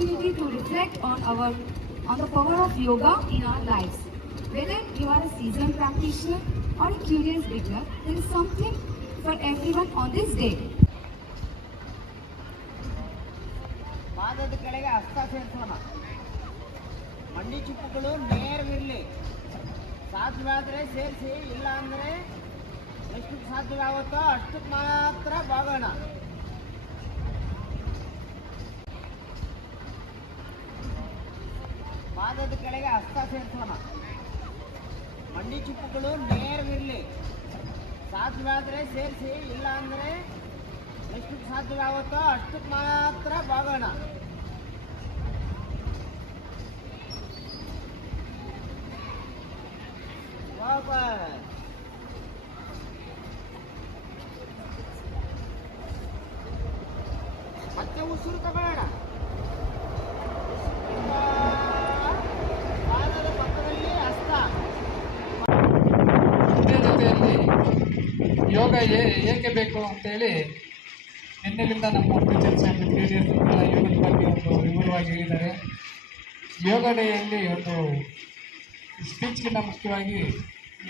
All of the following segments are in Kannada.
opportunity to reflect on the power of yoga in our lives. Whether you are a seasoned practitioner or a curious beginner, there is something for everyone on this day. ಪಾದದ ಕೆಳಗೆ ಹಸ್ತ ಸೇರಿಸೋಣ. ಮಂಡಿ ಚಿಪ್ಪುಗಳು ನೇರವಿರಲಿ. ಸಾಧ್ಯವಾದರೆ ಸೇರಿಸಿ, ಇಲ್ಲ ಅಂದರೆ ಎಷ್ಟಕ್ಕೆ ಸಾಧ್ಯವಾಗುತ್ತೋ ಅಷ್ಟಕ್ಕೆ ಮಾತ್ರ ಬಾಗೋಣ. ಪಾದದ ಕೆಳಗೆ ಹಸ್ತ ಸೇರಿಸೋಣ. ಮಂಡಿ ಚಿಪ್ಪುಗಳು ನೇರವಿರಲಿ. ಸಾಧ್ಯವಾದರೆ ಸೇರಿಸಿ, ಇಲ್ಲ ಅಂದರೆ ಎಷ್ಟಕ್ಕೆ ಸಾಧ್ಯವಾಗುತ್ತೋ ಅಷ್ಟಕ್ಕೆ ಮಾತ್ರ ಬಾಗೋಣ. ಮತ್ತೆ ಉಸಿರು ತಗೊಳ್ಳೋಣ. ಪಾದದ ಪಕ್ಕದಲ್ಲಿ ಹಸ್ತ. ಇದೇ ಜೊತೆಯಲ್ಲಿ ಯೋಗ ಏಕೆ ಬೇಕು ಅಂತೇಳಿ ನಿನ್ನೆಲಿಂದ ನಮ್ಮ ಟೀಚರ್ಸ್ ಆ್ಯಂಡ್ ಕ್ರೀಡೆಯರ್ಗಳ ಯೋಗದ ಬಗ್ಗೆ ಒಂದು ವಿವರವಾಗಿ ಹೇಳಿದ್ದಾರೆ. ಯೋಗ ಡೇಯಲ್ಲಿ ಒಂದು ಸ್ಪೀಚ್ಗಿಂತ ಮುಖ್ಯವಾಗಿ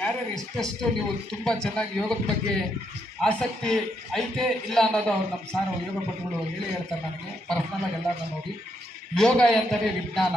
ಯಾರ್ಯಾರು ಎಷ್ಟೆಷ್ಟು ನೀವು ತುಂಬ ಚೆನ್ನಾಗಿ ಯೋಗದ ಬಗ್ಗೆ ಆಸಕ್ತಿ ಐತೆ ಇಲ್ಲ ಅನ್ನೋದು ಅವ್ರು ನಮ್ಮ ಸಾರು ಯೋಗ ಪಟುಗಳು ಹೇಳ್ತಾರೆ ನನಗೆ ಪರ್ಸ್ನಲಾಗಿ ಎಲ್ಲರನ್ನ ನೋಡಿ. ಯೋಗ ಎಂದರೆ ವಿಜ್ಞಾನ,